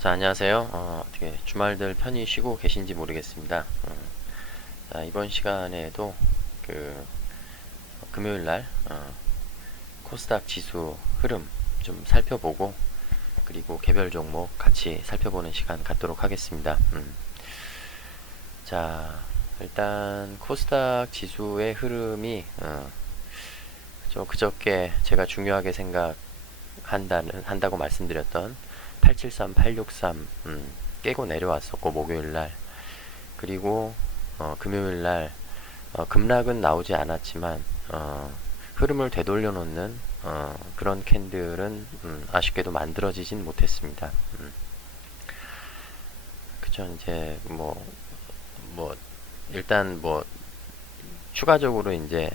자, 안녕하세요. 어떻게 주말들 편히 쉬고 계신지 모르겠습니다. 자, 이번 시간에도 그 금요일 날 코스닥 지수 흐름 좀 살펴보고 그리고 개별 종목 같이 살펴보는 시간 갖도록 하겠습니다. 자, 일단 코스닥 지수의 흐름이 그저께 제가 중요하게 한다고 말씀드렸던 873, 863 깨고 내려왔었고 목요일날 그리고 금요일날 급락은 나오지 않았지만 흐름을 되돌려 놓는 그런 캔들은 아쉽게도 만들어지진 못했습니다. 그쵸. 이제 뭐 일단 추가적으로 이제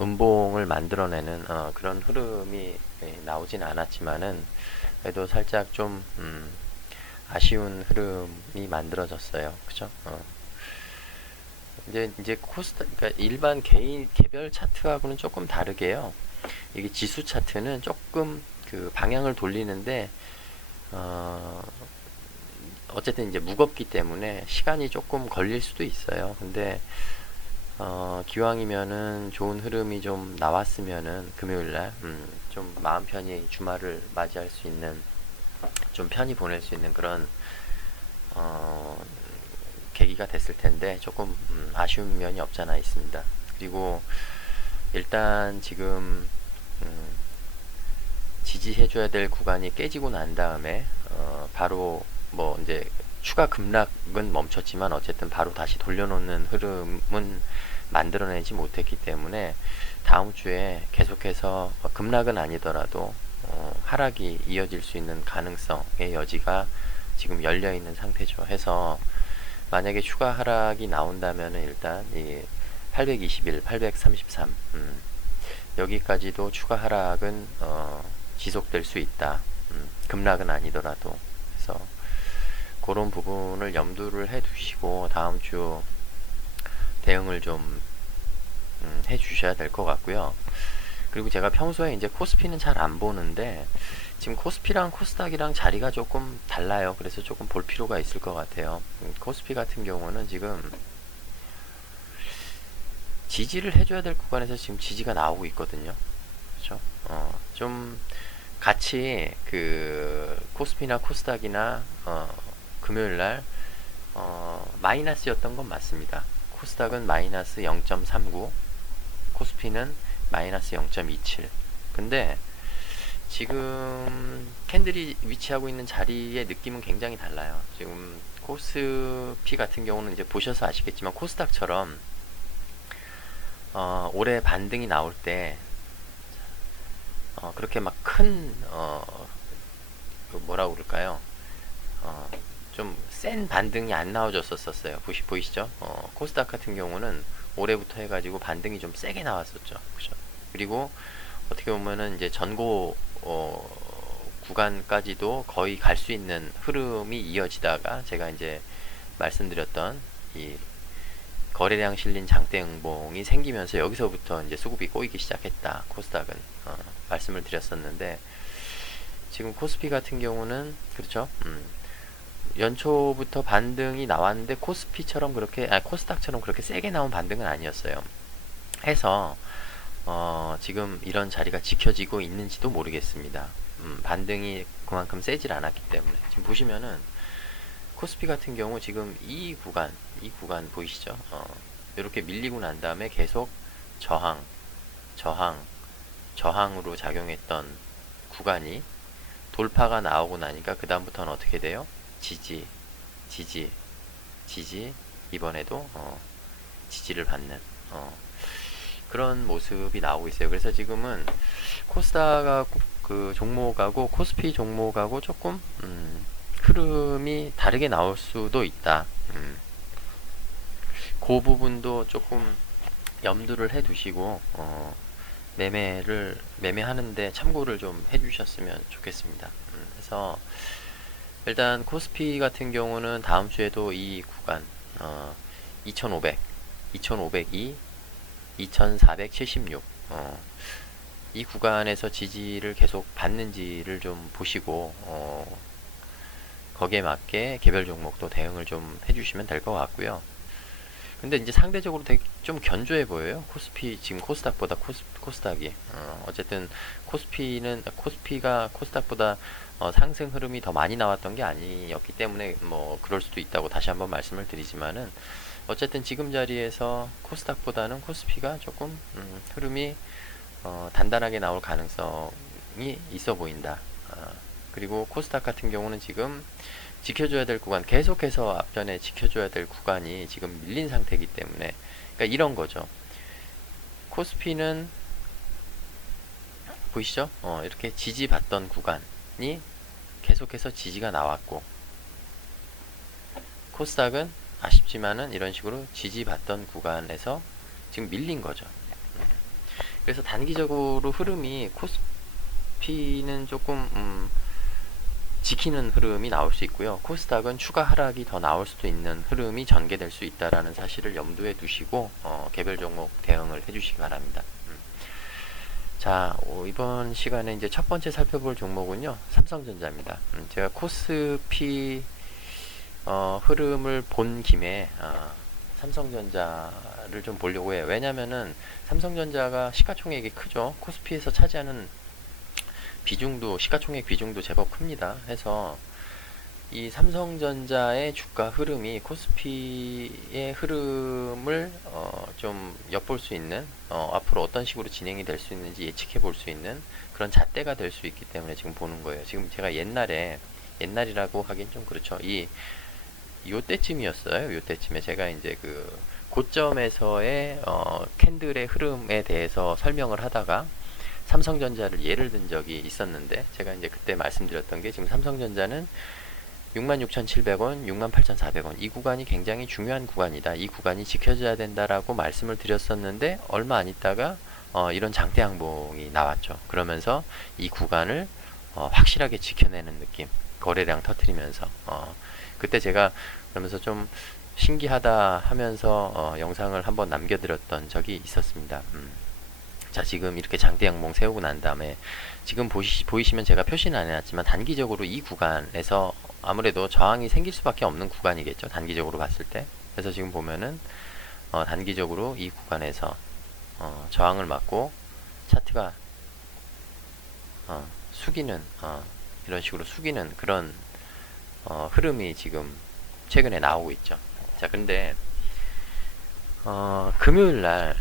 음봉을 만들어내는 그런 흐름이 나오진 않았지만은 그래도 살짝 좀 아쉬운 흐름이 만들어졌어요. 그죠? 이제 그러니까 일반 개별 차트하고는 조금 다르게요. 이게 지수 차트는 조금 그 방향을 돌리는데 어, 어쨌든 이제 무겁기 때문에 시간이 조금 걸릴 수도 있어요. 근데 기왕이면은 좋은 흐름이 좀 나왔으면은 금요일날 좀 마음 편히 주말을 맞이할 수 있는 좀 편히 보낼 수 있는 그런 어, 계기가 됐을 텐데 조금 아쉬운 면이 없잖아 있습니다. 그리고 일단 지금 음, 지지해줘야 될 구간이 깨지고 난 다음에 바로 이제 추가 급락은 멈췄지만 어쨌든 바로 다시 돌려놓는 흐름은 만들어내지 못했기 때문에 다음 주에 계속해서 급락은 아니더라도 하락이 이어질 수 있는 가능성의 여지가 지금 열려 있는 상태죠. 해서 만약에 추가 하락이 나온다면 일단 이 821, 833 여기까지도 추가 하락은 지속될 수 있다. 급락은 아니더라도. 그래서 그런 부분을 염두를 해 두시고 다음 주 대응을 좀 해 주셔야 될 것 같고요. 그리고 제가 평소에 이제 코스피는 잘 안 보는데 지금 코스피랑 코스닥이랑 자리가 조금 달라요. 그래서 조금 볼 필요가 있을 것 같아요. 코스피 같은 경우는 지금 지지를 해줘야 될 구간에서 지금 지지가 나오고 있거든요. 그렇죠? 좀 같이 그 코스피나 코스닥이나 금요일 날 마이너스였던 건 맞습니다. 코스닥은 마이너스 0.39, 코스피는 마이너스 0.27. 근데 지금 캔들이 위치하고 있는 자리의 느낌은 굉장히 달라요. 지금 코스피 같은 경우는 이제 보셔서 아시겠지만 코스닥처럼 올해 반등이 나올 때 그렇게 막 큰 뭐라고 그럴까요? 좀 센 반등이 안 나와줬었어요. 보이시죠? 코스닥 같은 경우는 올해부터 해가지고 반등이 좀 세게 나왔었죠. 그죠? 그리고 어떻게 보면은 이제 전고 구간까지도 거의 갈 수 있는 흐름이 이어지다가 제가 이제 말씀드렸던 이 거래량 실린 장대 응봉이 생기면서 여기서부터 이제 수급이 꼬이기 시작했다. 코스닥은 말씀을 드렸었는데 지금 코스피 같은 경우는 그렇죠. 연초부터 반등이 나왔는데 코스피처럼 그렇게 코스닥처럼 그렇게 세게 나온 반등은 아니었어요. 해서 지금 이런 자리가 지켜지고 있는지도 모르겠습니다. 반등이 그만큼 세질 않았기 때문에 지금 보시면은 코스피 같은 경우 지금 이 구간 보이시죠? 이렇게 밀리고 난 다음에 계속 저항, 저항, 저항으로 작용했던 구간이 돌파가 나오고 나니까 그 다음부터는 어떻게 돼요? 지지, 지지, 지지. 이번에도 지지를 받는 그런 모습이 나오고 있어요. 그래서 지금은 코스닥하고 그 종목하고 코스피 종목하고 조금 흐름이 다르게 나올 수도 있다. 그 부분도 조금 염두를 해 두시고 매매하는데 참고를 좀 해주셨으면 좋겠습니다. 그래서 일단 코스피 같은 경우는 다음 주에도 이 구간 2500, 2502, 2476 이 구간에서 지지를 계속 받는지를 좀 보시고 거기에 맞게 개별 종목도 대응을 좀 해주시면 될 것 같고요. 근데 이제 상대적으로 되게 좀 견조해 보여요. 코스피 지금 코스닥보다 코스닥이 어쨌든 코스피가 코스닥보다 상승 흐름이 더 많이 나왔던 게 아니었기 때문에 뭐 그럴 수도 있다고 다시 한번 말씀을 드리지만은 어쨌든 지금 자리에서 코스닥보다는 코스피가 조금 흐름이 단단하게 나올 가능성이 있어 보인다. 그리고 코스닥 같은 경우는 지금 지켜줘야 될 구간, 계속해서 앞전에 지켜줘야 될 구간이 지금 밀린 상태이기 때문에, 그러니까 이런 거죠. 코스피는 보이시죠? 이렇게 지지받던 구간이 계속해서 지지가 나왔고, 코스닥은 아쉽지만은 이런 식으로 지지받던 구간에서 지금 밀린 거죠. 그래서 단기적으로 흐름이 코스피는 조금 지키는 흐름이 나올 수 있고요. 코스닥은 추가 하락이 더 나올 수도 있는 흐름이 전개될 수 있다라는 사실을 염두에 두시고 개별 종목 대응을 해주시기 바랍니다. 자, 이번 시간에 이제 첫 번째 살펴볼 종목은요, 삼성전자입니다. 제가 코스피 흐름을 본 김에 삼성전자를 좀 보려고 해요. 왜냐면은 삼성전자가 시가총액이 크죠. 코스피에서 차지하는 비중도, 시가총액 비중도 제법 큽니다. 해서 이 삼성전자의 주가 흐름이 코스피의 흐름을 좀 엿볼 수 있는, 앞으로 어떤 식으로 진행이 될 수 있는지 예측해 볼 수 있는 그런 잣대가 될 수 있기 때문에 지금 보는 거예요. 지금 제가 옛날이라고 하긴 좀 그렇죠. 요때쯤이었어요. 요때쯤에 제가 이제 그 고점에서의 캔들의 흐름에 대해서 설명을 하다가 삼성전자를 예를 든 적이 있었는데, 제가 이제 그때 말씀드렸던 게 지금 삼성전자는 66,700원, 68,400원 이 구간이 굉장히 중요한 구간이다. 이 구간이 지켜져야 된다라고 말씀을 드렸었는데, 얼마 안 있다가 이런 장대 항봉이 나왔죠. 그러면서 이 구간을 확실하게 지켜내는 느낌, 거래량 터트리면서 그때 제가 그러면서 좀 신기하다 하면서 영상을 한번 남겨드렸던 적이 있었습니다. 자, 지금 이렇게 장대 양봉 세우고 난 다음에 지금 보이시면 제가 표시는 안 해놨지만 단기적으로 이 구간에서 아무래도 저항이 생길 수밖에 없는 구간이겠죠. 단기적으로 봤을 때. 그래서 지금 보면은 단기적으로 이 구간에서 저항을 맞고 차트가 숙이는 이런 식으로 숙이는 그런 흐름이 지금 최근에 나오고 있죠. 자, 근데 금요일날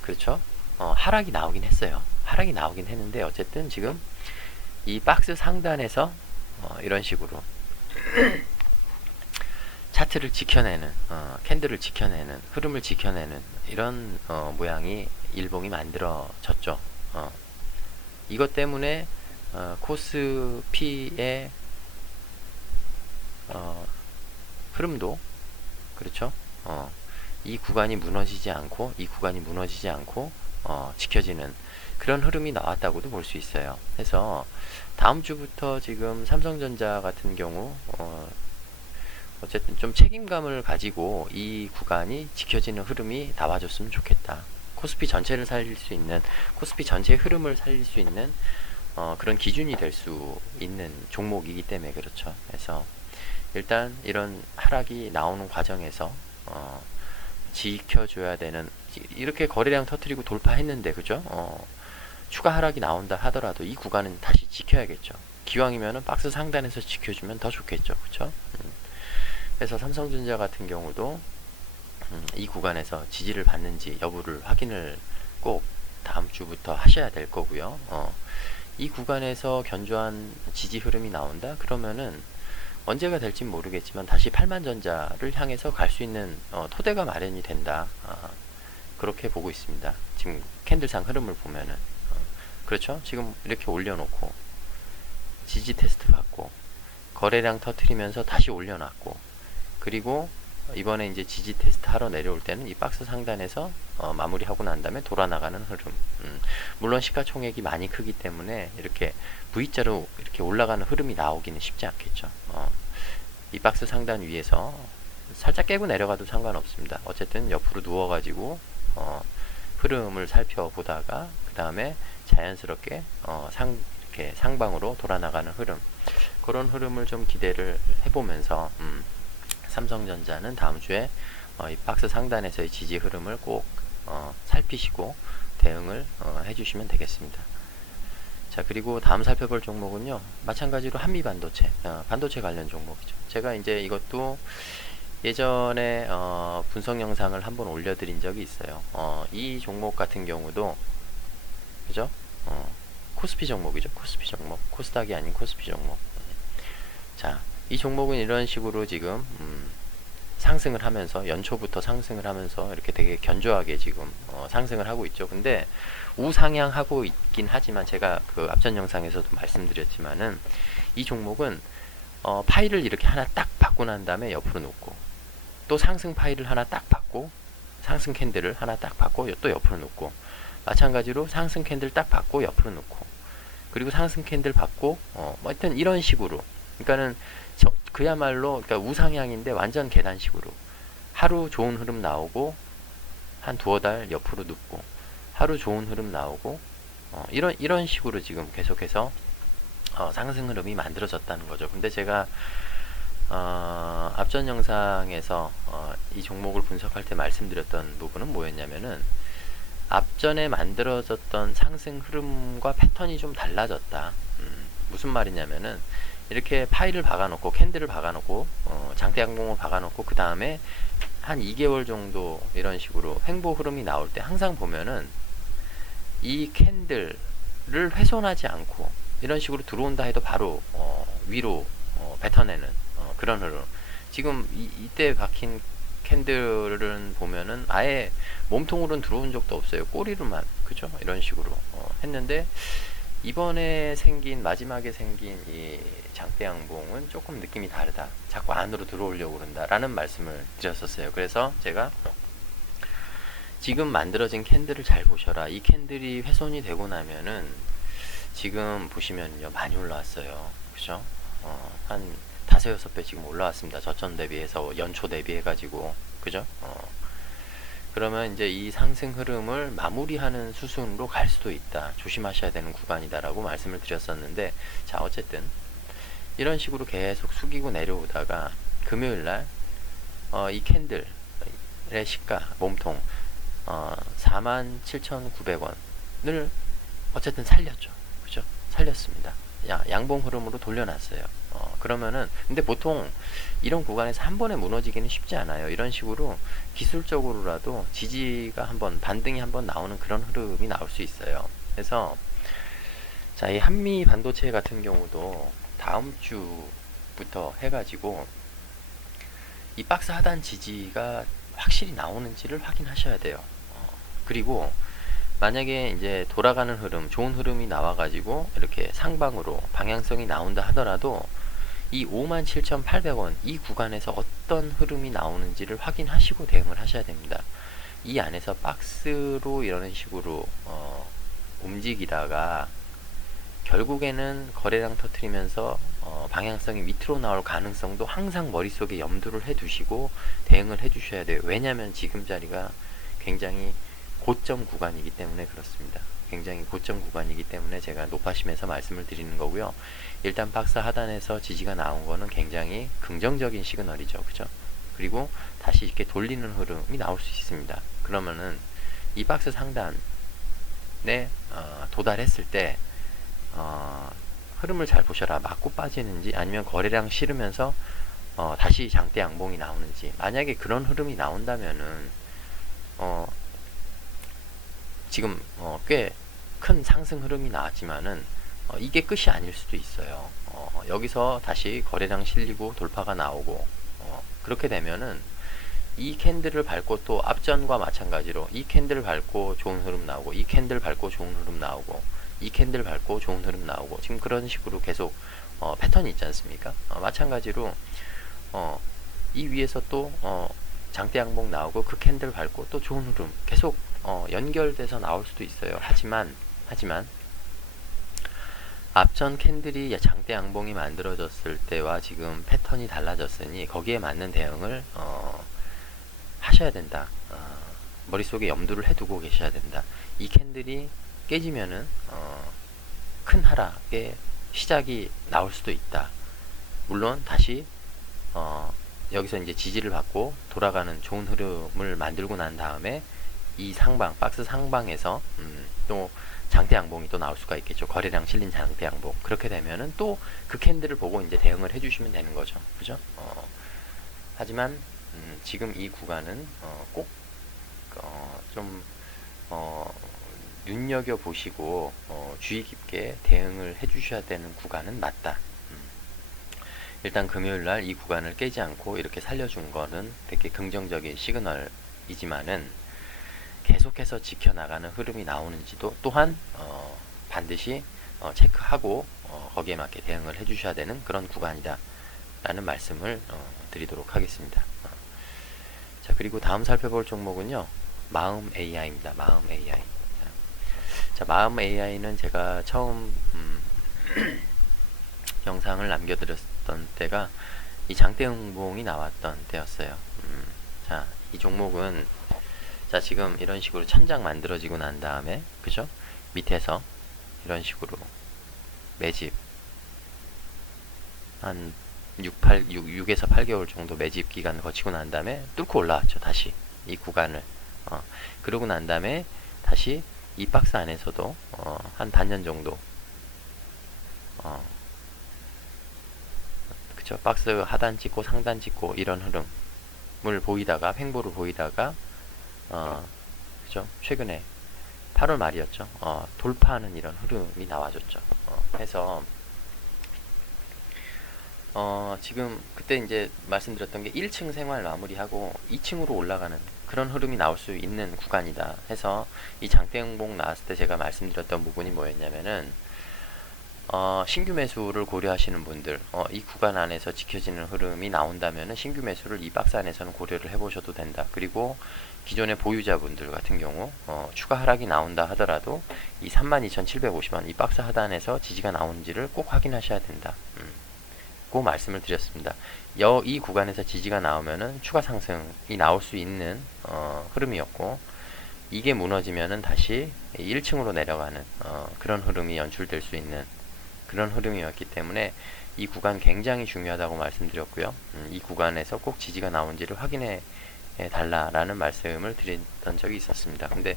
그렇죠. 하락이 나오긴 했어요. 하락이 나오긴 했는데 어쨌든 지금 이 박스 상단에서 이런 식으로 차트를 지켜내는, 캔들을 지켜내는, 흐름을 지켜내는 이런 모양이 일봉이 만들어졌죠. 이것 때문에 코스피의 흐름도 그렇죠. 이 구간이 무너지지 않고 지켜지는 그런 흐름이 나왔다고도 볼 수 있어요. 그래서 다음 주부터 지금 삼성전자 같은 경우 어쨌든 좀 책임감을 가지고 이 구간이 지켜지는 흐름이 나와줬으면 좋겠다. 코스피 전체를 살릴 수 있는, 코스피 전체의 흐름을 살릴 수 있는 그런 기준이 될 수 있는 종목이기 때문에 그렇죠. 그래서 일단 이런 하락이 나오는 과정에서 지켜줘야 되는, 이렇게 거래량 터트리고 돌파했는데 그죠? 추가 하락이 나온다 하더라도 이 구간은 다시 지켜야겠죠. 기왕이면은 박스 상단에서 지켜주면 더 좋겠죠. 그쵸? 그래서 삼성전자 같은 경우도 이 구간에서 지지를 받는지 여부를 확인을 꼭 다음 주부터 하셔야 될 거고요. 이 구간에서 견조한 지지 흐름이 나온다? 그러면은 언제가 될진 모르겠지만 다시 8만전자를 향해서 갈 수 있는 토대가 마련이 된다. 그렇게 보고 있습니다. 지금 캔들상 흐름을 보면은 그렇죠? 지금 이렇게 올려놓고 지지 테스트 받고 거래량 터트리면서 다시 올려놨고, 그리고 이번에 이제 지지 테스트 하러 내려올 때는 이 박스 상단에서 마무리하고 난 다음에 돌아나가는 흐름. 물론 시가총액이 많이 크기 때문에 이렇게 V자로 이렇게 올라가는 흐름이 나오기는 쉽지 않겠죠. 이 박스 상단 위에서 살짝 깨고 내려가도 상관없습니다. 어쨌든 옆으로 누워가지고 흐름을 살펴보다가 그 다음에 자연스럽게 이렇게 상방으로 돌아나가는 흐름. 그런 흐름을 좀 기대를 해보면서 삼성전자는 다음 주에 이 박스 상단에서의 지지 흐름을 꼭 살피시고 대응을 해주시면 되겠습니다. 자, 그리고 다음 살펴볼 종목은요, 마찬가지로 한미반도체, 반도체 관련 종목이죠. 제가 이제 이것도 예전에 분석 영상을 한번 올려드린 적이 있어요. 이 종목 같은 경우도 그죠? 코스피 종목이죠. 코스피 종목, 코스닥이 아닌 코스피 종목. 자, 이 종목은 이런 식으로 지금 상승을 하면서 연초부터 상승을 하면서 이렇게 되게 견조하게 지금 상승을 하고 있죠. 근데 우상향하고 있긴 하지만 제가 그 앞전 영상에서도 말씀드렸지만은 이 종목은 파일을 이렇게 하나 딱 받고 난 다음에 옆으로 놓고 또 상승 파일을 하나 딱 받고 상승 캔들을 하나 딱 받고 또 옆으로 놓고 마찬가지로 상승 캔들 딱 받고 옆으로 놓고 그리고 상승 캔들 받고 뭐 하여튼 이런 식으로 그러니까는 그야말로 그러니까 우상향인데 완전 계단식으로 하루 좋은 흐름 나오고 한 두어 달 옆으로 눕고 하루 좋은 흐름 나오고 이런 식으로 지금 계속해서 상승 흐름이 만들어졌다는 거죠. 근데 제가 앞전 영상에서 이 종목을 분석할 때 말씀드렸던 부분은 뭐였냐면은 앞전에 만들어졌던 상승 흐름과 패턴이 좀 달라졌다. 무슨 말이냐면은 이렇게 파일을 박아놓고 캔들을 박아놓고 장대 양봉을 박아놓고 그 다음에 한 2개월 정도 이런 식으로 횡보 흐름이 나올 때 항상 보면은 이 캔들을 훼손하지 않고 이런 식으로 들어온다 해도 바로 위로 뱉어내는 그런 흐름. 지금 이때 박힌 캔들은 보면은 아예 몸통으로는 들어온 적도 없어요. 꼬리로만 그죠? 이런 식으로 했는데 이번에 생긴 마지막에 생긴 이 장대 양봉은 조금 느낌이 다르다. 자꾸 안으로 들어오려고 그런다라는 말씀을 드렸었어요. 그래서 제가 지금 만들어진 캔들을 잘 보셔라. 이 캔들이 훼손이 되고 나면은 지금 보시면요 많이 올라왔어요. 그죠? 한 5-6배 지금 올라왔습니다. 저점 대비해서 연초 대비해 가지고 그죠? 그러면 이제 이 상승 흐름을 마무리하는 수순으로 갈 수도 있다. 조심하셔야 되는 구간이다라고 말씀을 드렸었는데, 자 어쨌든 이런 식으로 계속 숙이고 내려오다가 금요일날 이 캔들의 시가 몸통 47,900원을 어쨌든 살렸죠. 그죠? 살렸습니다. 양봉 흐름으로 돌려놨어요. 그러면은 근데 보통 이런 구간에서 한 번에 무너지기는 쉽지 않아요. 이런 식으로 기술적으로라도 지지가 한번 반등이 한번 나오는 그런 흐름이 나올 수 있어요. 그래서 자, 이 한미 반도체 같은 경우도 다음 주부터 해가지고 이 박스 하단 지지가 확실히 나오는지를 확인하셔야 돼요. 그리고 만약에 이제 돌아가는 흐름, 좋은 흐름이 나와가지고 이렇게 상방으로 방향성이 나온다 하더라도 이 57,800원 이 구간에서 어떤 흐름이 나오는지를 확인하시고 대응을 하셔야 됩니다. 이 안에서 박스로 이런 식으로 움직이다가 결국에는 거래량 터트리면서 방향성이 밑으로 나올 가능성도 항상 머릿속에 염두를 해 두시고 대응을 해 주셔야 돼요. 왜냐하면 지금 자리가 굉장히 고점 구간이기 때문에 그렇습니다. 굉장히 고점 구간이기 때문에 제가 높아심에서 말씀을 드리는 거고요. 일단 박스 하단에서 지지가 나온 거는 굉장히 긍정적인 시그널이죠. 그죠? 그리고 다시 이렇게 돌리는 흐름이 나올 수 있습니다. 그러면은 이 박스 상단에 도달했을 때 흐름을 잘 보셔라. 맞고 빠지는지 아니면 거래량 실으면서 다시 장대 양봉이 나오는지. 만약에 그런 흐름이 나온다면은 지금 꽤 큰 상승 흐름이 나왔지만은 이게 끝이 아닐 수도 있어요. 여기서 다시 거래량 실리고 돌파가 나오고 그렇게 되면은 이 캔들을 밟고 또 앞전과 마찬가지로 이 캔들 밟고 좋은 흐름 나오고 이 캔들 밟고 좋은 흐름 나오고 이 캔들 밟고 좋은 흐름 나오고 지금 그런 식으로 계속 패턴이 있지 않습니까? 마찬가지로 이 위에서 또 장대 양봉 나오고 그 캔들 밟고 또 좋은 흐름 계속 연결돼서 나올 수도 있어요. 하지만 앞전 캔들이 장대 양봉이 만들어졌을 때와 지금 패턴이 달라졌으니 거기에 맞는 대응을 하셔야 된다. 머릿속에 염두를 해두고 계셔야 된다. 이 캔들이 깨지면은 큰 하락의 시작이 나올 수도 있다. 물론 다시 여기서 이제 지지를 받고 돌아가는 좋은 흐름을 만들고 난 다음에 이 상방, 박스 상방에서 또 장대 양봉이 또 나올 수가 있겠죠. 거래량 실린 장대 양봉. 그렇게 되면은 또 그 캔들을 보고 이제 대응을 해주시면 되는 거죠. 그죠? 하지만 지금 이 구간은 꼭 좀 눈여겨 보시고 주의 깊게 대응을 해주셔야 되는 구간은 맞다. 일단 금요일날 이 구간을 깨지 않고 이렇게 살려준 거는 되게 긍정적인 시그널이지만은 계속해서 지켜나가는 흐름이 나오는지도 또한 반드시 체크하고 거기에 맞게 대응을 해주셔야 되는 그런 구간이다 라는 말씀을 드리도록 하겠습니다. 자, 그리고 다음 살펴볼 종목은요, 마음 AI입니다. 마음 AI. 자, 마음 AI는 제가 처음 영상을 남겨드렸던 때가 이 장대응봉이 나왔던 때였어요. 자, 이 종목은 자, 지금 이런 식으로 천장 만들어지고 난 다음에, 그죠? 밑에서 이런 식으로 매집 한 6에서 8개월 정도 매집 기간 거치고 난 다음에 뚫고 올라왔죠. 다시 이 구간을 그러고 난 다음에 다시 이 박스 안에서도 한 반년 정도 그쵸? 박스 하단 찍고 상단 찍고 이런 흐름을 보이다가 횡보를 보이다가 그죠? 최근에 8월 말이었죠. 돌파하는 이런 흐름이 나와줬죠. 해서 지금 그때 이제 말씀드렸던 게 1층 생활 마무리하고 2층으로 올라가는 그런 흐름이 나올 수 있는 구간이다 해서 이 장대응봉 나왔을 때 제가 말씀드렸던 부분이 뭐였냐면은 신규 매수를 고려하시는 분들 이 구간 안에서 지켜지는 흐름이 나온다면은 신규 매수를 이 박스 안에서는 고려를 해보셔도 된다. 그리고 기존의 보유자분들 같은 경우 추가 하락이 나온다 하더라도 이 32,750원 이 박스 하단에서 지지가 나오는지를 꼭 확인하셔야 된다. 고 말씀을 드렸습니다. 이 구간에서 지지가 나오면은 추가 상승이 나올 수 있는 흐름이었고, 이게 무너지면은 다시 1층으로 내려가는 그런 흐름이 연출될 수 있는 그런 흐름이었기 때문에 이 구간 굉장히 중요하다고 말씀드렸고요. 이 구간에서 꼭 지지가 나온지를 확인해 달라라는 말씀을 드렸던 적이 있었습니다. 근데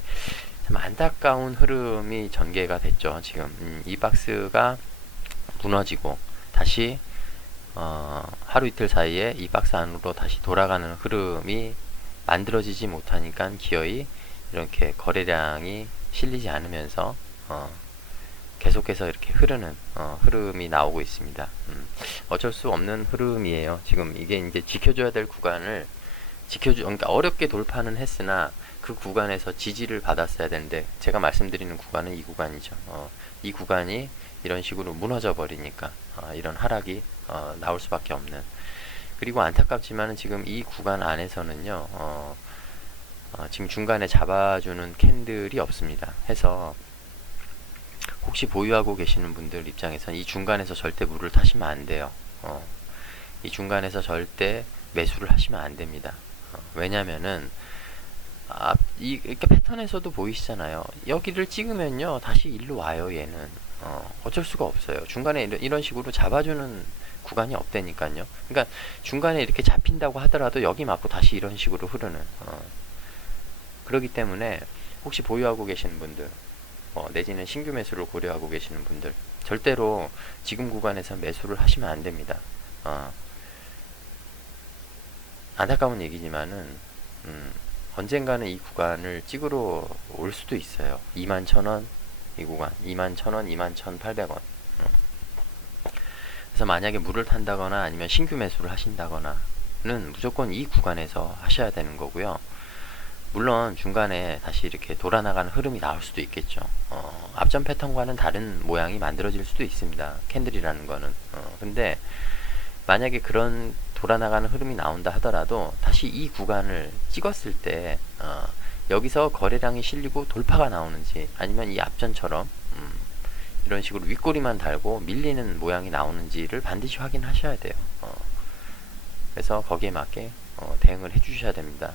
참 안타까운 흐름이 전개가 됐죠. 지금 이 박스가 무너지고 다시 하루 이틀 사이에 이 박스 안으로 다시 돌아가는 흐름이 만들어지지 못하니까 기어이 이렇게 거래량이 실리지 않으면서 계속해서 이렇게 흐르는 흐름이 나오고 있습니다. 어쩔 수 없는 흐름이에요. 지금 이게 이제 지켜줘야 될 구간을 그러니까 어렵게 돌파는 했으나 그 구간에서 지지를 받았어야 되는데 제가 말씀드리는 구간은 이 구간이죠. 이 구간이 이런 식으로 무너져 버리니까 이런 하락이 나올 수밖에 없는. 그리고 안타깝지만은 지금 이 구간 안에서는요, 지금 중간에 잡아주는 캔들이 없습니다. 해서 혹시 보유하고 계시는 분들 입장에서는 이 중간에서 절대 물을 타시면 안 돼요. 이 중간에서 절대 매수를 하시면 안 됩니다. 왜냐면은 이렇게 패턴에서도 보이시잖아요. 여기를 찍으면요 다시 일로 와요. 얘는 어쩔 수가 없어요. 중간에 이런 식으로 잡아주는 구간이 없다니까요. 그러니까 중간에 이렇게 잡힌다고 하더라도 여기 맞고 다시 이런 식으로 흐르는 그렇기 때문에 혹시 보유하고 계시는 분들 내지는 신규 매수를 고려하고 계시는 분들 절대로 지금 구간에서 매수를 하시면 안 됩니다. 안타까운 얘기지만은 언젠가는 이 구간을 찍으러 올 수도 있어요. 21,000원 이 구간 21,000원 21,800원 그래서 만약에 물을 탄다거나 아니면 신규 매수를 하신다거나는 무조건 이 구간에서 하셔야 되는 거고요. 물론 중간에 다시 이렇게 돌아나가는 흐름이 나올 수도 있겠죠. 앞전 패턴과는 다른 모양이 만들어질 수도 있습니다. 캔들이라는 거는 근데 만약에 그런 돌아나가는 흐름이 나온다 하더라도 다시 이 구간을 찍었을 때 여기서 거래량이 실리고 돌파가 나오는지 아니면 이 앞전처럼 이런 식으로 윗꼬리만 달고 밀리는 모양이 나오는지를 반드시 확인하셔야 돼요. 그래서 거기에 맞게 대응을 해주셔야 됩니다.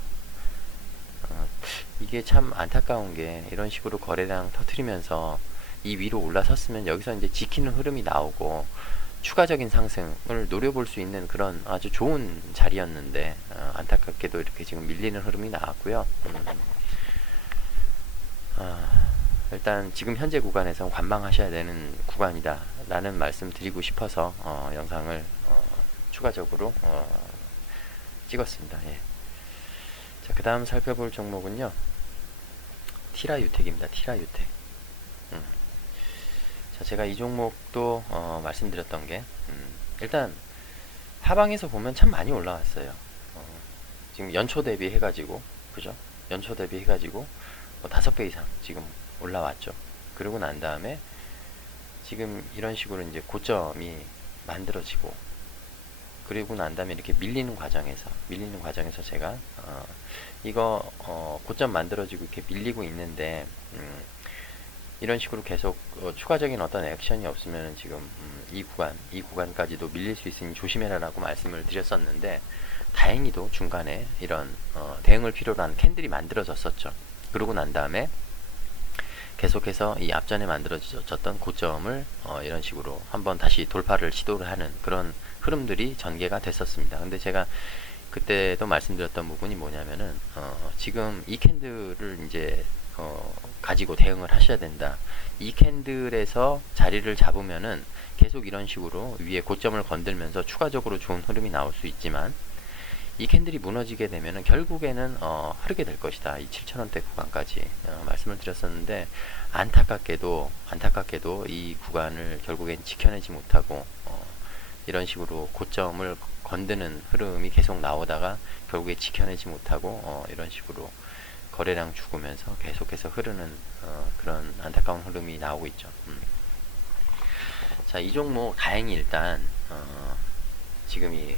이게 참 안타까운 게 이런 식으로 거래량 터트리면서 이 위로 올라섰으면 여기서 이제 지키는 흐름이 나오고 추가적인 상승을 노려볼 수 있는 그런 아주 좋은 자리였는데 안타깝게도 이렇게 지금 밀리는 흐름이 나왔고요. 일단 지금 현재 구간에서 관망하셔야 되는 구간이다 라는 말씀 드리고 싶어서 영상을 추가적으로 찍었습니다. 예. 자, 그 다음 살펴볼 종목은요, 티라유텍입니다. 티라유텍. 자, 제가 이 종목도 말씀드렸던 게 일단 하방에서 보면 참 많이 올라왔어요. 지금 연초 대비 해가지고, 그죠? 연초 대비 해가지고 5배 이상 지금 올라왔죠. 그러고 난 다음에 지금 이런 식으로 이제 고점이 만들어지고, 그리고 난 다음에 이렇게 밀리는 과정에서 제가 이거 고점 만들어지고 이렇게 밀리고 있는데 이런 식으로 계속 추가적인 어떤 액션이 없으면 지금 이 구간까지도 밀릴 수 있으니 조심해라라고 말씀을 드렸었는데, 다행히도 중간에 이런 대응을 필요로 하는 캔들이 만들어졌었죠. 그러고 난 다음에 계속해서 이 앞전에 만들어졌던 고점을 이런 식으로 한번 다시 돌파를 시도를 하는 그런 흐름들이 전개가 됐었습니다. 근데 제가 그때도 말씀드렸던 부분이 뭐냐면은 지금 이 캔들을 이제 가지고 대응을 하셔야 된다. 이 캔들에서 자리를 잡으면은 계속 이런 식으로 위에 고점을 건들면서 추가적으로 좋은 흐름이 나올 수 있지만, 이 캔들이 무너지게 되면은 결국에는 흐르게 될 것이다. 이 7,000원대 구간까지 말씀을 드렸었는데, 안타깝게도 이 구간을 결국엔 지켜내지 못하고 이런 식으로 고점을 건드는 흐름이 계속 나오다가 결국에 지켜내지 못하고 이런 식으로 거래량 죽으면서 계속해서 흐르는 그런 안타까운 흐름이 나오고 있죠. 자, 이 종목 다행히 일단 지금 이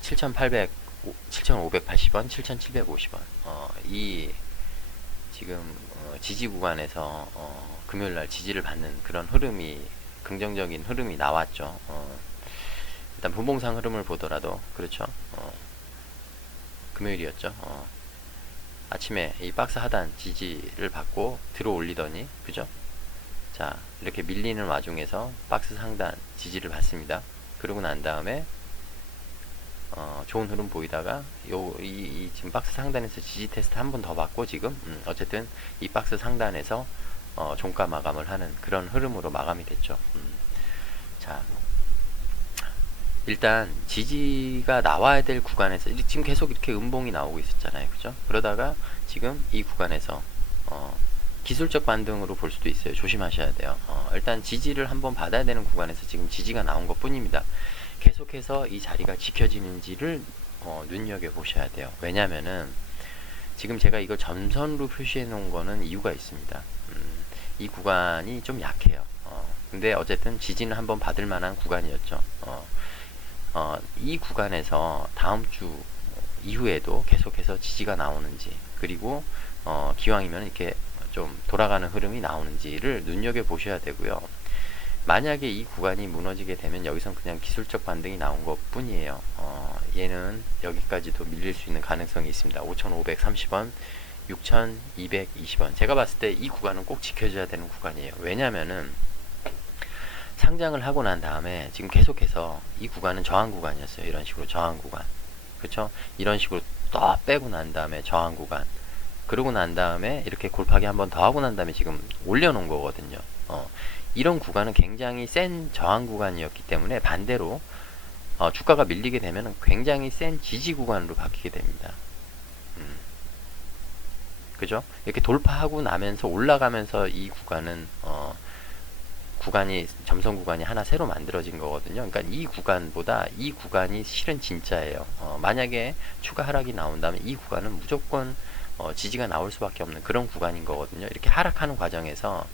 7,580원, 7,750원 이 지금 지지 구간에서 금요일날 지지를 받는 그런 흐름이, 긍정적인 흐름이 나왔죠. 일단 분봉상 흐름을 보더라도 그렇죠. 금요일이었죠. 아침에 이 박스 하단 지지를 받고 들어 올리더니, 그죠? 자, 이렇게 밀리는 와중에서 박스 상단 지지를 받습니다. 그러고 난 다음에 좋은 흐름 보이다가 지금 박스 상단에서 지지 테스트 한 번 더 받고 지금 어쨌든 이 박스 상단에서 종가 마감을 하는 그런 흐름으로 마감이 됐죠. 자, 일단 지지가 나와야 될 구간에서 지금 계속 이렇게 음봉이 나오고 있었잖아요, 그죠? 그러다가 지금 이 구간에서 기술적 반등으로 볼 수도 있어요. 조심하셔야 돼요. 일단 지지를 한번 받아야 되는 구간에서 지금 지지가 나온 것 뿐입니다. 계속해서 이 자리가 지켜지는지를 눈여겨 보셔야 돼요. 왜냐면은 지금 제가 이걸 점선으로 표시해 놓은 거는 이유가 있습니다. 이 구간이 좀 약해요. 근데 어쨌든 지지는 한번 받을 만한 구간이었죠. 이 구간에서 다음 주 이후에도 계속해서 지지가 나오는지, 그리고 기왕이면 이렇게 좀 돌아가는 흐름이 나오는지를 눈여겨 보셔야 되고요. 만약에 이 구간이 무너지게 되면 여기선 그냥 기술적 반등이 나온 것 뿐이에요. 얘는 여기까지도 밀릴 수 있는 가능성이 있습니다. 5,530원, 6,220원. 제가 봤을 때 이 구간은 꼭 지켜줘야 되는 구간이에요. 왜냐면은 상장을 하고 난 다음에 지금 계속해서 이 구간은 저항 구간이었어요. 이런 식으로 저항 구간. 그쵸? 이런 식으로 또 빼고 난 다음에 저항 구간. 그러고 난 다음에 이렇게 골파기 한번 더 하고 난 다음에 지금 올려놓은 거거든요. 이런 구간은 굉장히 센 저항 구간이었기 때문에 반대로 주가가 밀리게 되면 굉장히 센 지지 구간으로 바뀌게 됩니다. 그죠? 이렇게 돌파하고 나면서 올라가면서 이 구간은 점선 구간이 하나 새로 만들어진 거거든요. 그러니까 이 구간보다 이 구간이 실은 진짜예요. 만약에 추가 하락이 나온다면 이 구간은 무조건 지지가 나올 수밖에 없는 그런 구간인 거거든요. 이렇게 하락하는 과정에서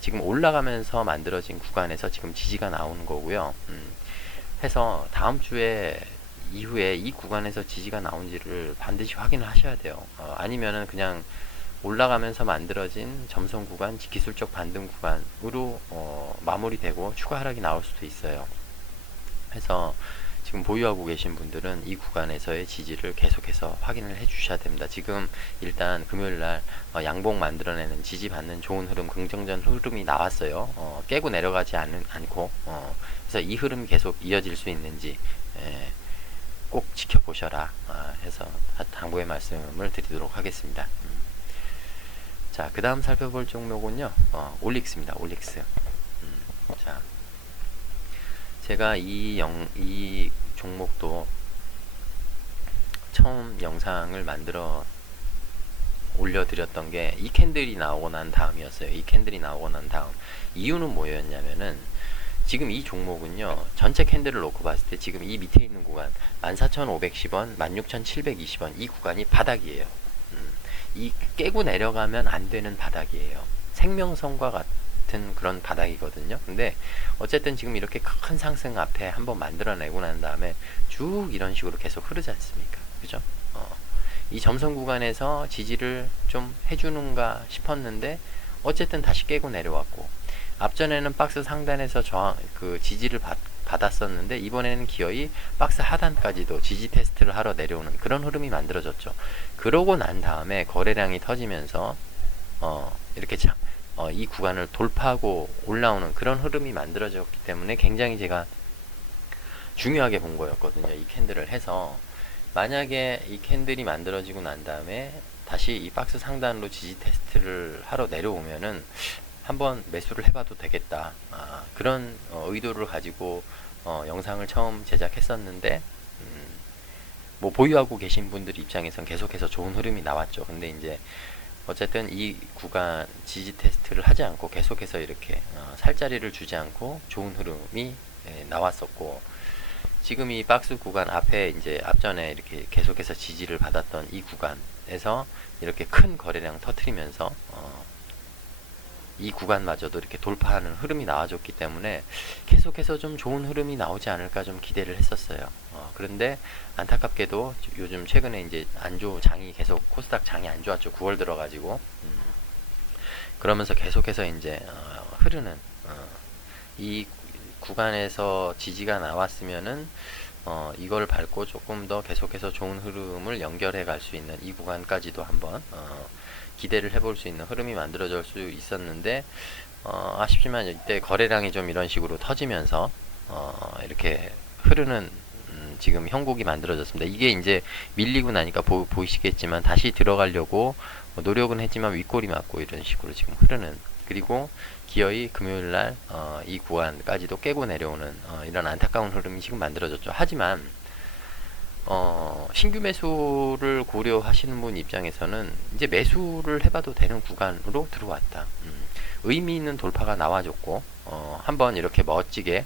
지금 올라가면서 만들어진 구간에서 지금 지지가 나오는 거고요. 해서 다음 주에 이후에 이 구간에서 지지가 나온지를 반드시 확인을 하셔야 돼요. 아니면은 그냥 올라가면서 만들어진 점선 구간, 기술적 반등 구간으로 마무리되고 추가 하락이 나올 수도 있어요. 해서 지금 보유하고 계신 분들은 이 구간에서의 지지를 계속해서 확인을 해 주셔야 됩니다. 지금 일단 금요일날 양봉 만들어내는 지지 받는 좋은 흐름, 긍정적 흐름이 나왔어요. 깨고 내려가지 않고 그래서 이 흐름이 계속 이어질 수 있는지 꼭 지켜보셔라 해서 당부의 말씀을 드리도록 하겠습니다. 자, 그 다음 살펴볼 종목은요, 올릭스입니다. 올릭스. 자, 제가 이 종목도 처음 영상을 만들어 올려드렸던 게 이 캔들이 나오고 난 다음이었어요. 이 캔들이 나오고 난 다음. 이유는 뭐였냐면은, 지금 이 종목은요, 전체 캔들을 놓고 봤을 때 지금 이 밑에 있는 구간 14,510원, 16,720원 이 구간이 바닥이에요. 이 깨고 내려가면 안 되는 바닥이에요. 생명선과 같은 그런 바닥이거든요. 근데 어쨌든 지금 이렇게 큰 상승 앞에 한번 만들어내고 난 다음에 쭉 이런 식으로 계속 흐르지 않습니까? 그죠? 이 점선 구간에서 지지를 좀 해주는가 싶었는데 어쨌든 다시 깨고 내려왔고, 앞전에는 박스 상단에서 지지를 받았었는데 이번에는 기어이 박스 하단까지도 지지 테스트를 하러 내려오는 그런 흐름이 만들어졌죠. 그러고 난 다음에 거래량이 터지면서 이렇게 이 구간을 돌파하고 올라오는 그런 흐름이 만들어졌기 때문에 굉장히 제가 중요하게 본 거였거든요. 이 캔들을 해서 만약에 이 캔들이 만들어지고 난 다음에 다시 이 박스 상단으로 지지 테스트를 하러 내려오면은 한번 매수를 해봐도 되겠다, 그런 의도를 가지고 영상을 처음 제작했었는데, 뭐 보유하고 계신 분들 입장에선 계속해서 좋은 흐름이 나왔죠. 근데 이제 어쨌든 이 구간 지지 테스트를 하지 않고 계속해서 이렇게 살자리를 주지 않고 좋은 흐름이 나왔었고, 지금 이 박스 구간 앞에 이제 앞전에 이렇게 계속해서 지지를 받았던 이 구간에서 이렇게 큰 거래량 터트리면서 이 구간마저도 이렇게 돌파하는 흐름이 나와줬기 때문에 계속해서 좀 좋은 흐름이 나오지 않을까 좀 기대를 했었어요. 그런데 안타깝게도 요즘 최근에 이제 장이 계속 코스닥 장이 안 좋았죠. 9월 들어가지고 그러면서 계속해서 이제 흐르는 이 구간에서 지지가 나왔으면은 이걸 밟고 조금 더 계속해서 좋은 흐름을 연결해 갈 수 있는 이 구간까지도 한번 기대를 해볼 수 있는 흐름이 만들어질 수 있었는데, 아쉽지만 이때 거래량이 좀 이런 식으로 터지면서 이렇게 흐르는 지금 형국이 만들어졌습니다. 이게 이제 밀리고 나니까 보이시겠지만 다시 들어가려고 노력은 했지만 윗골이 맞고 이런 식으로 지금 흐르는, 그리고 기어이 금요일날 이 구간까지도 깨고 내려오는 이런 안타까운 흐름이 지금 만들어졌죠. 하지만 신규 매수를 고려하시는 분 입장에서는 이제 매수를 해봐도 되는 구간으로 들어왔다. 의미 있는 돌파가 나와줬고, 한번 이렇게 멋지게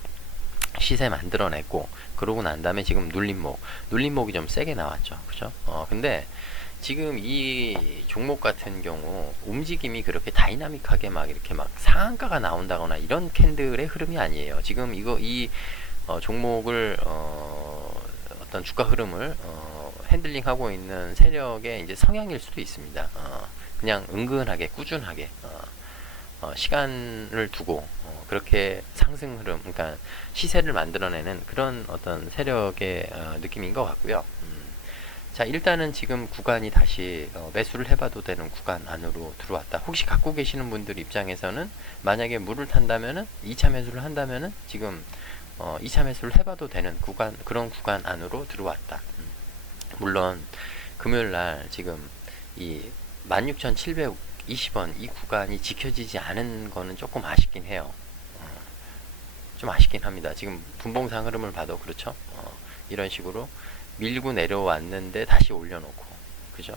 시세 만들어냈고, 그러고 난 다음에 지금 눌림목이 좀 세게 나왔죠. 그죠? 근데 지금 이 종목 같은 경우 움직임이 그렇게 다이나믹하게 막 이렇게 막 상한가가 나온다거나 이런 캔들의 흐름이 아니에요. 지금 이 종목을 어떤 주가 흐름을 핸들링하고 있는 세력의 이제 성향일 수도 있습니다. 그냥 은근하게 꾸준하게 시간을 두고 그렇게 상승 흐름, 그러니까 시세를 만들어내는 그런 어떤 세력의 느낌인 것 같고요. 자, 일단은 지금 구간이 다시 매수를 해봐도 되는 구간 안으로 들어왔다. 혹시 갖고 계시는 분들 입장에서는 만약에 물을 탄다면은 2차 매수를 한다면은 지금 2차 매수를 해봐도 되는 구간, 그런 구간 안으로 들어왔다. 물론 금요일날 지금 이 16,720원 이 구간이 지켜지지 않은 거는 조금 아쉽긴 해요. 좀 아쉽긴 합니다. 지금 분봉상 흐름을 봐도 그렇죠. 이런 식으로 밀고 내려왔는데 다시 올려놓고, 그죠?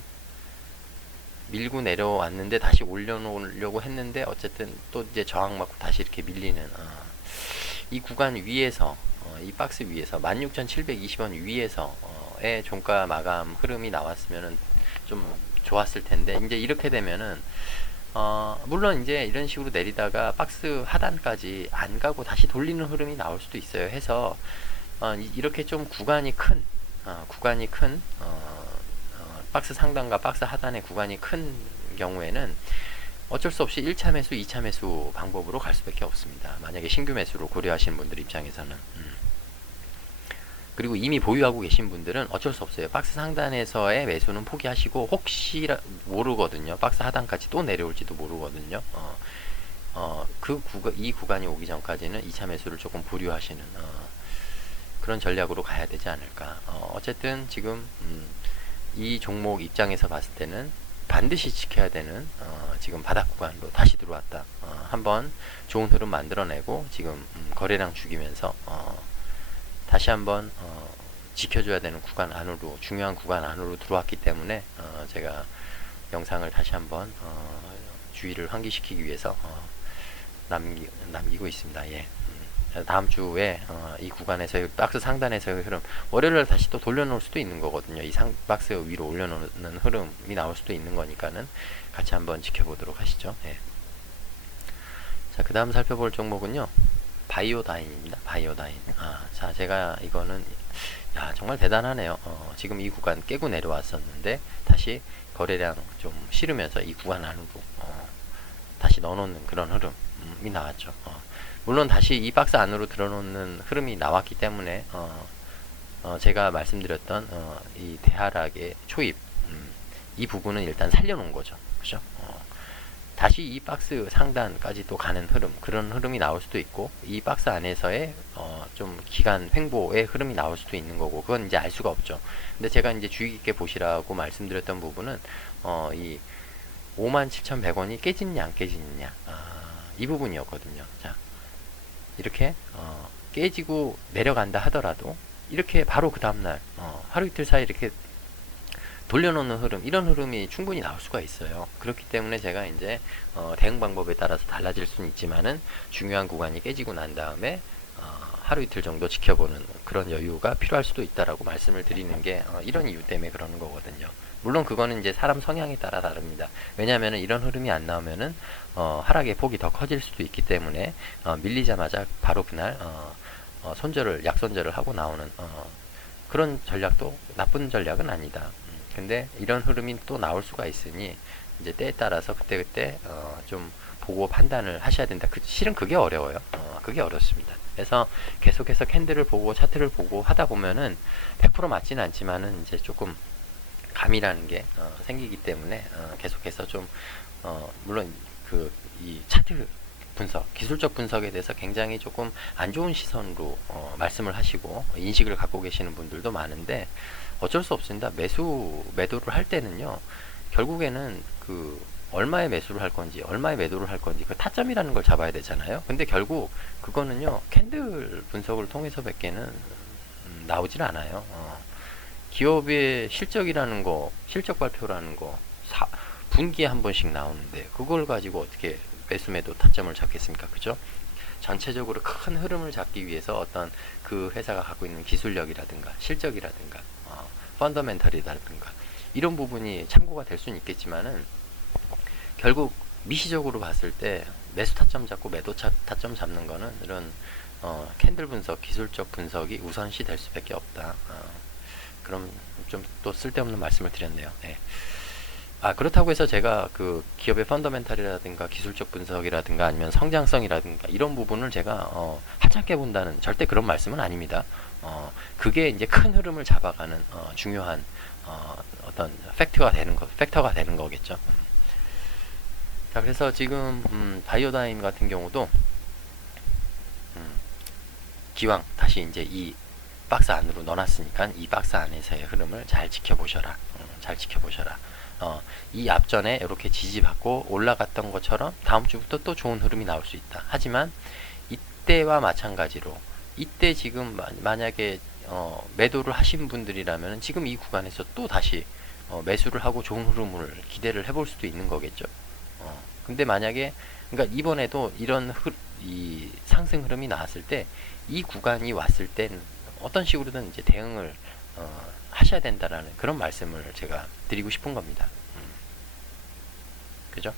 밀고 내려왔는데 다시 올려놓으려고 했는데 어쨌든 또 이제 저항 맞고 다시 이렇게 밀리는 이 구간 위에서 이 박스 위에서 16,720원 위에서의 종가 마감 흐름이 나왔으면은 좀 좋았을 텐데, 이제 이렇게 되면은 물론 이제 이런 식으로 내리다가 박스 하단까지 안 가고 다시 돌리는 흐름이 나올 수도 있어요. 해서 이렇게 좀 구간이 큰 박스 상단과 박스 하단의 구간이 큰 경우에는 어쩔 수 없이 1차 매수, 2차 매수 방법으로 갈 수밖에 없습니다. 만약에 신규 매수로 고려하시는 분들 입장에서는. 그리고 이미 보유하고 계신 분들은 어쩔 수 없어요. 박스 상단에서의 매수는 포기하시고, 혹시 모르거든요. 박스 하단까지 또 내려올지도 모르거든요. 이 구간이 오기 전까지는 2차 매수를 조금 보류하시는 그런 전략으로 가야 되지 않을까. 어쨌든 지금 이 종목 입장에서 봤을 때는 반드시 지켜야 되는 지금 바닥 구간으로 다시 들어왔다. 한번 좋은 흐름 만들어내고 지금 거래량 죽이면서 다시 한번 지켜줘야 되는 구간 안으로, 중요한 구간 안으로 들어왔기 때문에 제가 영상을 다시 한번 주의를 환기시키기 위해서 남기고 있습니다. 예. 다음 주에 이 구간에서 박스 상단에서의 흐름, 월요일에 다시 또 돌려놓을 수도 있는 거거든요. 이 박스 위로 올려놓는 흐름이 나올 수도 있는 거니까는 같이 한번 지켜보도록 하시죠. 예. 자, 그 다음 살펴볼 종목은요, 바이오다인입니다. 바이오다인. 자, 제가 이거는 정말 대단하네요. 지금 이 구간 깨고 내려왔었는데 다시 거래량 좀 실으면서 이 구간 안으로 다시 넣어놓는 그런 흐름이 나왔죠. 물론 다시 이 박스 안으로 들어놓는 흐름이 나왔기 때문에 제가 말씀드렸던 이 대하락의 초입, 이 부분은 일단 살려놓은 거죠. 그죠? 다시 이 박스 상단까지 또 가는 흐름, 그런 흐름이 나올 수도 있고, 이 박스 안에서의 좀 기간 횡보의 흐름이 나올 수도 있는 거고, 그건 이제 알 수가 없죠. 근데 제가 이제 주의 깊게 보시라고 말씀드렸던 부분은 이 57,100원이 깨지느냐 안 깨지느냐, 이 부분이었거든요. 자, 이렇게 깨지고 내려간다 하더라도 이렇게 바로 그 다음날 하루 이틀 사이 이렇게 돌려놓는 흐름, 이런 흐름이 충분히 나올 수가 있어요. 그렇기 때문에 제가 이제 대응 방법에 따라서 달라질 수는 있지만은 중요한 구간이 깨지고 난 다음에 하루 이틀 정도 지켜보는 그런 여유가 필요할 수도 있다라고 말씀을 드리는 게 이런 이유 때문에 그러는 거거든요. 물론 그거는 이제 사람 성향에 따라 다릅니다. 왜냐하면 이런 흐름이 안 나오면은 하락의 폭이 더 커질 수도 있기 때문에 밀리자마자 바로 그날 약손절을 하고 나오는 그런 전략도 나쁜 전략은 아니다. 근데 이런 흐름이 또 나올 수가 있으니 이제 때에 따라서 그때그때 좀 보고 판단을 하셔야 된다. 실은 그게 어려워요. 그게 어렵습니다. 그래서 계속해서 캔들을 보고 차트를 보고 하다 보면은 100% 맞지는 않지만은 이제 조금 감이라는 게 생기기 때문에 계속해서 좀 물론 이 차트 분석, 기술적 분석에 대해서 굉장히 조금 안 좋은 시선으로 말씀을 하시고 인식을 갖고 계시는 분들도 많은데 어쩔 수 없습니다. 매도를 할 때는요, 결국에는 얼마에 매수를 할 건지, 얼마에 매도를 할 건지, 그 타점이라는 걸 잡아야 되잖아요. 근데 결국 그거는요, 캔들 분석을 통해서 밖에는 나오질 않아요. 기업의 실적이라는 거, 실적 발표라는 거, 분기에 한 번씩 나오는데, 그걸 가지고 어떻게 매수 매도 타점을 잡겠습니까? 그죠? 전체적으로 큰 흐름을 잡기 위해서 어떤 그 회사가 갖고 있는 기술력이라든가, 실적이라든가, 펀더멘털이라든가, 이런 부분이 참고가 될 수는 있겠지만은, 결국 미시적으로 봤을 때 매수 타점 잡고 매도 타점 잡는 거는 이런 캔들 분석, 기술적 분석이 우선시 될 수밖에 없다. 그럼 좀 또 쓸데없는 말씀을 드렸네요. 네. 그렇다고 해서 제가 그 기업의 펀더멘탈이라든가 기술적 분석이라든가 아니면 성장성이라든가 이런 부분을 제가 하찮게 본다는 절대 그런 말씀은 아닙니다. 그게 이제 큰 흐름을 잡아가는 중요한 어떤 팩터가 되는 거겠죠. 자, 그래서 지금 바이오다임 같은 경우도 기왕 다시 이제 이 박스 안으로 넣어놨으니까 이 박스 안에서의 흐름을 잘 지켜보셔라. 잘 지켜보셔라. 이 앞전에 이렇게 지지받고 올라갔던 것처럼 다음 주부터 또 좋은 흐름이 나올 수 있다. 하지만 이때와 마찬가지로 이때 지금 만약에 매도를 하신 분들이라면 지금 이 구간에서 또 다시 매수를 하고 좋은 흐름을 기대를 해볼 수도 있는 거겠죠. 근데 만약에 그러니까 이번에도 이런 이 상승 흐름이 나왔을 때 이 구간이 왔을 땐 어떤 식으로든 이제 대응을 하셔야 된다라는 그런 말씀을 제가 드리고 싶은 겁니다. 그죠?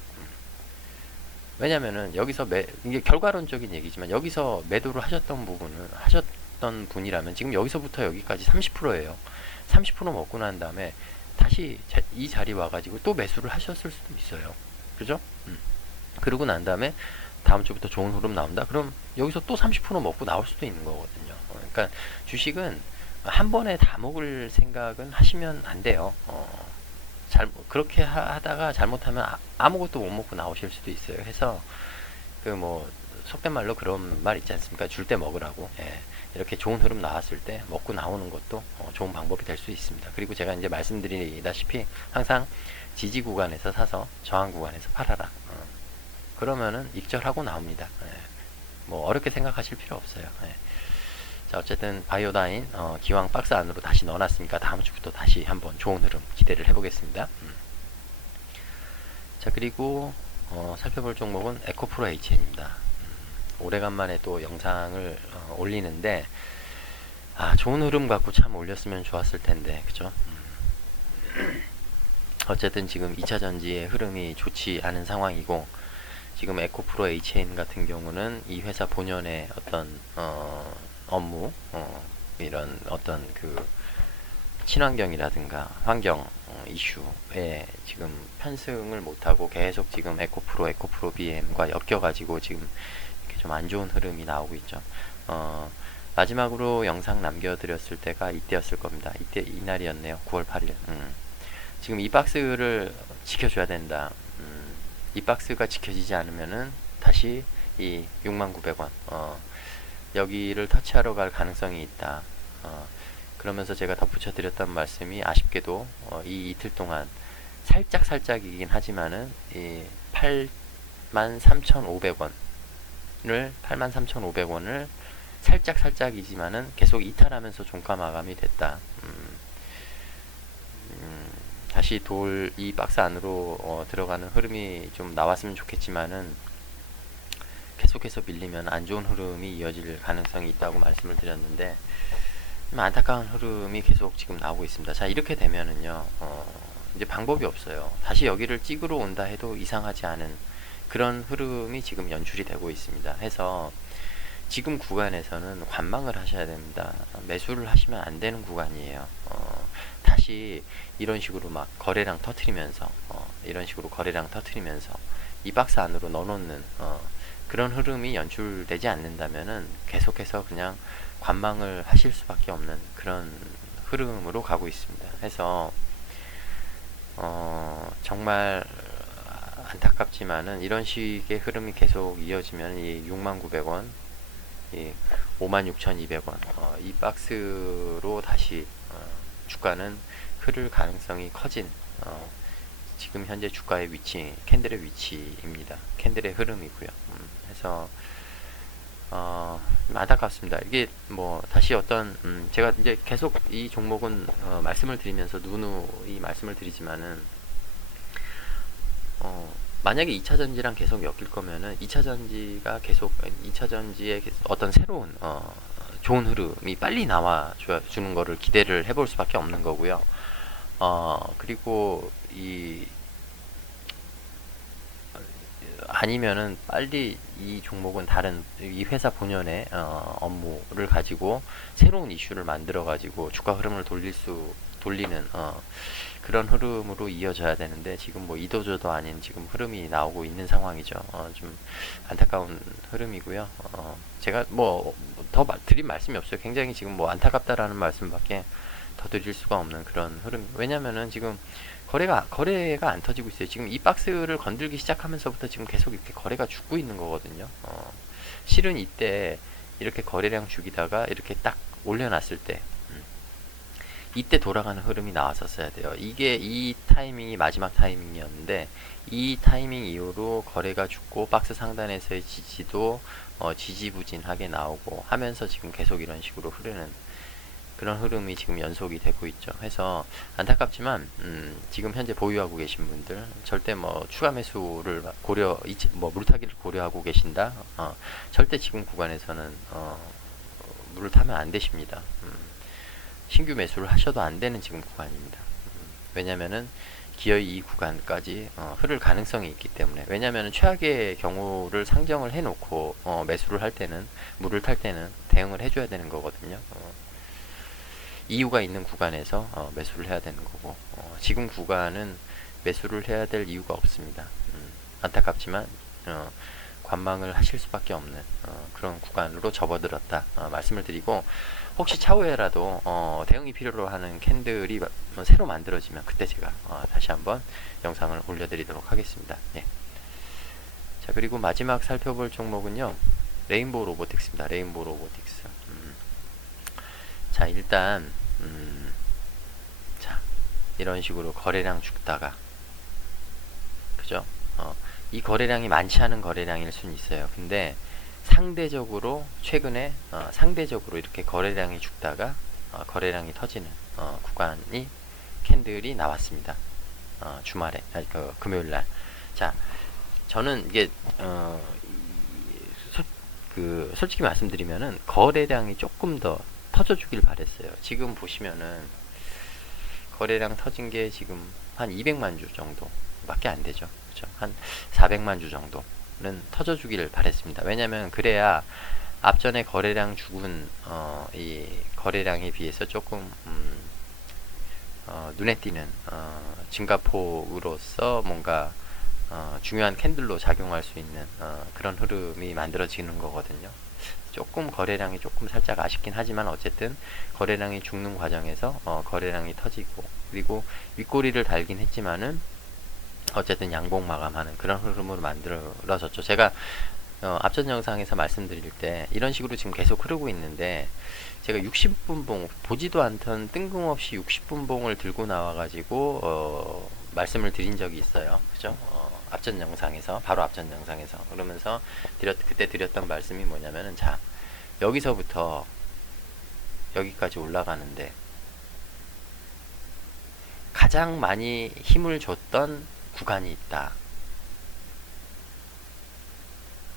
왜냐면은 여기서 이게 결과론적인 얘기지만 여기서 매도를 하셨던 분이라면 지금 여기서부터 여기까지 30%예요. 30% 먹고 난 다음에 다시 이 자리 와가지고 또 매수를 하셨을 수도 있어요. 그죠? 그러고 난 다음에 다음 주부터 좋은 흐름 나온다? 그럼 여기서 또 30% 먹고 나올 수도 있는 거거든요. 그러니까 주식은 한 번에 다 먹을 생각은 하시면 안 돼요. 그렇게 하다가 잘못하면 아무것도 못 먹고 나오실 수도 있어요. 해서 그 뭐 속된 말로 그런 말 있지 않습니까? 줄 때 먹으라고. 예. 이렇게 좋은 흐름 나왔을 때 먹고 나오는 것도 좋은 방법이 될 수 있습니다. 그리고 제가 이제 말씀드리다시피 항상 지지 구간에서 사서 저항 구간에서 팔아라. 그러면은 익절하고 나옵니다. 예. 뭐 어렵게 생각하실 필요 없어요. 예. 자, 어쨌든 바이오다인 기왕 박스 안으로 다시 넣어놨으니까 다음 주부터 다시 한번 좋은 흐름 기대를 해보겠습니다. 자, 그리고 살펴볼 종목은 에코프로 HN입니다. 오래간만에 또 영상을 올리는데 좋은 흐름 갖고 참 올렸으면 좋았을 텐데, 그죠? 어쨌든 지금 2차 전지의 흐름이 좋지 않은 상황이고, 지금 에코프로 HN 같은 경우는 이 회사 본연의 어떤 업무, 이런 어떤 그 친환경이라든가 환경 이슈에 지금 편승을 못하고 계속 지금 에코프로 BM과 엮여가지고 지금 이렇게 좀 안 좋은 흐름이 나오고 있죠. 마지막으로 영상 남겨드렸을 때가 이때였을 겁니다. 이때 이날이었네요. 9월 8일. 지금 이 박스를 지켜줘야 된다. 이 박스가 지켜지지 않으면은 다시 이 69,000원 여기를 터치하러 갈 가능성이 있다. 그러면서 제가 덧붙여 드렸던 말씀이 아쉽게도 이 이틀 동안 살짝이긴 하지만은 이 83,500원을 살짝이지만은 계속 이탈하면서 종가 마감이 됐다. 다시 이 박스 안으로 들어가는 흐름이 좀 나왔으면 좋겠지만은 계속해서 밀리면 안 좋은 흐름이 이어질 가능성이 있다고 말씀을 드렸는데 안타까운 흐름이 계속 지금 나오고 있습니다. 자, 이렇게 되면은요 이제 방법이 없어요. 다시 여기를 찍으러 온다 해도 이상하지 않은 그런 흐름이 지금 연출이 되고 있습니다. 해서 지금 구간에서는 관망을 하셔야 됩니다. 매수를 하시면 안 되는 구간이에요. 다시 이런 식으로 막 거래량 터트리면서 이 박스 안으로 넣어놓는 그런 흐름이 연출되지 않는다면은 계속해서 그냥 관망을 하실 수밖에 없는 그런 흐름으로 가고 있습니다. 해서 정말 안타깝지만은 이런 식의 흐름이 계속 이어지면 이 69,000원, 이 56,200원 이 박스로 다시 주가는 흐를 가능성이 커진 지금 현재 주가의 위치, 캔들의 위치입니다. 캔들의 흐름이고요. 해서 안타깝습니다. 이게 뭐 다시 어떤 제가 이제 계속 이 종목은 말씀을 드리면서 누누이 말씀을 드리지만은 만약에 2차 전지랑 계속 엮일 거면은 2차 전지의 어떤 새로운 좋은 흐름이 빨리 나와 주는 거를 기대를 해볼 수밖에 없는 거고요. 그리고 아니면은 빨리 이 종목은 다른 이 회사 본연의 업무를 가지고 새로운 이슈를 만들어 가지고 주가 흐름을 돌리는 그런 흐름으로 이어져야 되는데 지금 뭐 이도저도 아닌 지금 흐름이 나오고 있는 상황이죠. 좀 안타까운 흐름이고요. 제가 뭐 더 드릴 말씀이 없어요. 굉장히 지금 뭐 안타깝다라는 말씀밖에 더 드릴 수가 없는 그런 흐름. 왜냐면은 지금 거래가 안 터지고 있어요. 지금 이 박스를 건들기 시작하면서부터 지금 계속 이렇게 거래가 죽고 있는 거거든요. 실은 이때 이렇게 거래량 죽이다가 이렇게 딱 올려놨을 때 이때 돌아가는 흐름이 나왔었어야 돼요. 이게 이 타이밍이 마지막 타이밍이었는데 이 타이밍 이후로 거래가 죽고 박스 상단에서의 지지도 지지부진하게 나오고 하면서 지금 계속 이런 식으로 흐르는 그런 흐름이 지금 연속이 되고 있죠. 해서 안타깝지만 지금 현재 보유하고 계신 분들 절대 뭐 추가 매수를 물타기를 고려하고 계신다. 절대 지금 구간에서는 물을 타면 안 되십니다. 신규 매수를 하셔도 안 되는 지금 구간입니다. 왜냐면은 기어이 이 구간까지 흐를 가능성이 있기 때문에. 왜냐면은 최악의 경우를 상정을 해놓고 매수를 할 때는 물을 탈 때는 대응을 해줘야 되는 거거든요. 이유가 있는 구간에서 매수를 해야 되는 거고 지금 구간은 매수를 해야 될 이유가 없습니다. 안타깝지만 관망을 하실 수밖에 없는 그런 구간으로 접어들었다 말씀을 드리고, 혹시 차후에라도 대응이 필요로 하는 캔들이 새로 만들어지면 그때 제가 다시 한번 영상을 올려드리도록 하겠습니다. 예. 자, 그리고 마지막 살펴볼 종목은요, 레인보우 로보틱스입니다. 레인보우 로보틱스. 자, 일단 자, 이런 식으로 거래량 죽다가, 그죠? 이 거래량이 많지 않은 거래량일 수는 있어요. 근데 상대적으로 최근에 상대적으로 이렇게 거래량이 죽다가 거래량이 터지는 구간이 캔들이 나왔습니다. 주말에, 그 금요일날. 자, 저는 이게 솔직히 말씀드리면은 거래량이 조금 더 터져주길 바랬어요. 지금 보시면은 거래량 터진 게 지금 한 200만 주 정도밖에 안 되죠. 그죠? 한 400만 주 정도는 터져주기를 바랬습니다. 왜냐면 그래야 앞전에 거래량 죽은 이 거래량에 비해서 조금 눈에 띄는 증가폭으로서 뭔가 중요한 캔들로 작용할 수 있는 그런 흐름이 만들어지는 거거든요. 조금 거래량이 조금 살짝 아쉽긴 하지만 어쨌든 거래량이 죽는 과정에서 거래량이 터지고, 그리고 윗꼬리를 달긴 했지만은 어쨌든 양봉 마감하는 그런 흐름으로 만들어졌죠. 제가 앞전 영상에서 말씀드릴 때 이런 식으로 지금 계속 흐르고 있는데, 제가 60분봉, 보지도 않던 뜬금없이 60분봉을 들고 나와가지고 말씀을 드린 적이 있어요. 그죠? 앞전 영상에서, 바로 앞전 영상에서. 그러면서 그때 드렸던 말씀이 뭐냐면은, 자, 여기서부터 여기까지 올라가는데 가장 많이 힘을 줬던 구간이 있다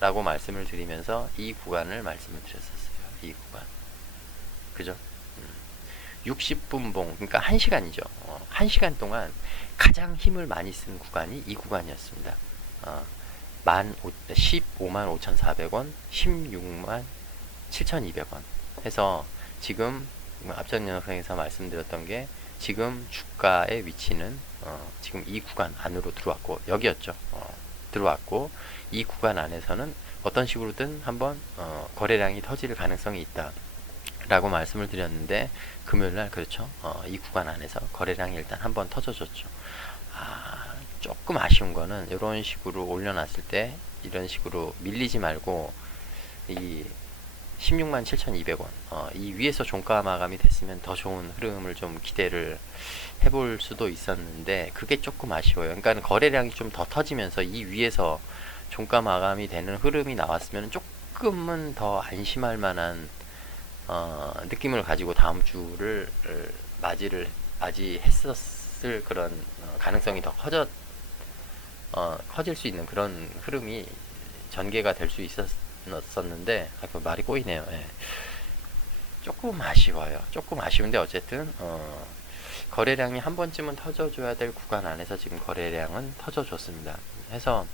라고 말씀을 드리면서 이 구간을 말씀을 드렸었어요. 이 구간. 그죠? 60분봉, 그러니까 1시간이죠. 1시간 동안 가장 힘을 많이 쓴 구간이 이 구간이었습니다. 15만 5,400원, 16만 7,200원 해서 지금 앞전 영상에서 말씀드렸던 게, 지금 주가의 위치는 지금 이 구간 안으로 들어왔고, 여기였죠. 들어왔고, 이 구간 안에서는 어떤 식으로든 한번 거래량이 터질 가능성이 있다 라고 말씀을 드렸는데, 금요일날 그렇죠. 이 구간 안에서 거래량이 일단 한번 터져줬죠. 조금 아쉬운 거는 이런 식으로 올려놨을 때 이런 식으로 밀리지 말고 이 16만 7,200원 이 위에서 종가 마감이 됐으면 더 좋은 흐름을 좀 기대를 해볼 수도 있었는데, 그게 조금 아쉬워요. 그러니까 거래량이 좀 더 터지면서 이 위에서 종가 마감이 되는 흐름이 나왔으면 조금은 더 안심할 만한 느낌을 가지고 다음 주를 맞이했었을 그런 가능성이 더 커질 수 있는 그런 흐름이 전개가 될 수 있었는데, 말이 꼬이네요. 예. 조금 아쉬워요. 조금 아쉬운데 어쨌든 거래량이 한 번쯤은 터져줘야 될 구간 안에서 지금 거래량은 터져줬습니다. 해서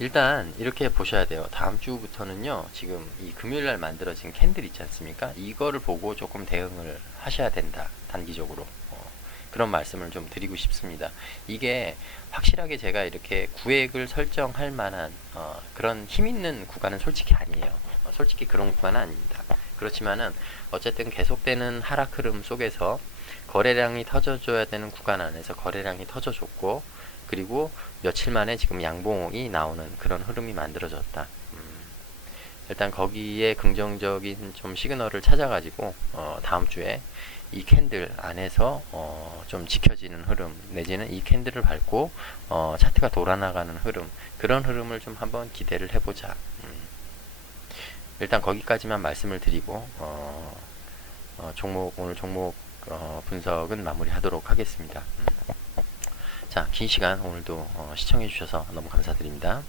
일단 이렇게 보셔야 돼요. 다음 주부터는요, 지금 이 금요일날 만들어진 캔들 있지 않습니까? 이거를 보고 조금 대응을 하셔야 된다, 단기적으로. 그런 말씀을 좀 드리고 싶습니다. 이게 확실하게 제가 이렇게 구획을 설정할 만한 그런 힘 있는 구간은 솔직히 아니에요. 솔직히 그런 구간은 아닙니다. 그렇지만은 어쨌든 계속되는 하락 흐름 속에서 거래량이 터져줘야 되는 구간 안에서 거래량이 터져줬고, 그리고 며칠 만에 지금 양봉이 나오는 그런 흐름이 만들어졌다. 일단 거기에 긍정적인 좀 시그널을 찾아가지고 다음 주에 이 캔들 안에서 좀 지켜지는 흐름, 내지는 이 캔들을 밟고 차트가 돌아나가는 흐름, 그런 흐름을 좀 한번 기대를 해보자. 일단 거기까지만 말씀을 드리고 오늘 종목 분석은 마무리하도록 하겠습니다. 자, 긴 시간 오늘도 시청해 주셔서 너무 감사드립니다.